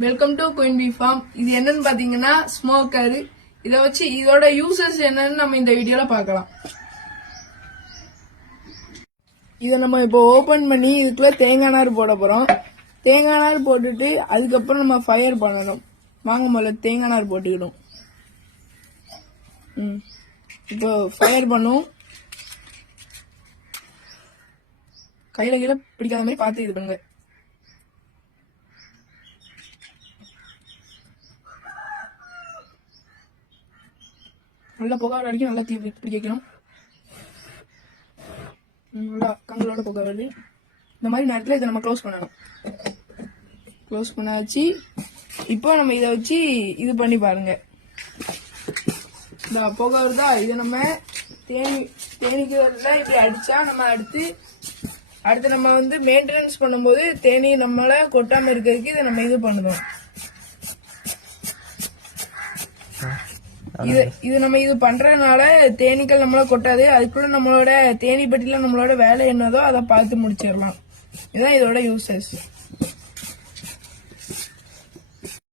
Welcome to Queen Bee Farm. இது என்னன்னு பாத்தீங்கன்னா ஸ்மோக்கர். இத வச்சு இதோட யூசஸ் என்னன்னு நம்ம இந்த வீடியோல பார்க்கலாம். இத நம்ம இப்போ ஓபன் பண்ணி இதுக்குள்ள தேங்காய் நார் போட போறோம். தேங்காய் நார் போட்டுட்டு அதுக்கப்புறம் நம்ம ஃபயர் பண்ணணும். வாங்க முதல்ல தேங்காய் நார் போட்டுக்கிடும். இப்போ ஃபயர் பண்ணும். கையில கீழே பிடிக்காத மாதிரி பார்த்து இது பண்ணுங்க. நல்லா புகை வரைக்கும் நல்லா தீ பிடிக்கணும். நல்லா கங்களோட புகை வருது. இந்த மாதிரி நேரத்தில் இதை நம்ம க்ளோஸ் பண்ணணும். க்ளோஸ் பண்ணாச்சு. இப்போ நம்ம இதை வச்சு இது பண்ணி பாருங்க. இந்த புகை வருதா, இதை நம்ம தேனீக்கு வருதா இப்படி அடிச்சா நம்ம அடுத்து நம்ம வந்து மெயின்டெனன்ஸ் பண்ணும்போது தேனி நம்மள கொட்டாம இருக்கிறதுக்கு இதை நம்ம இது பண்ணுவோம். இது நம்ம இது பண்றதுனால தேனீக்கள் நம்மள கொட்டாது. அதுக்குள்ள நம்மளோட தேனி பெட்டியில நம்மளோட வேலை என்னதோ அதை பார்த்து முடிச்சிடலாம். இதுதான் இதோட யூசஸ்.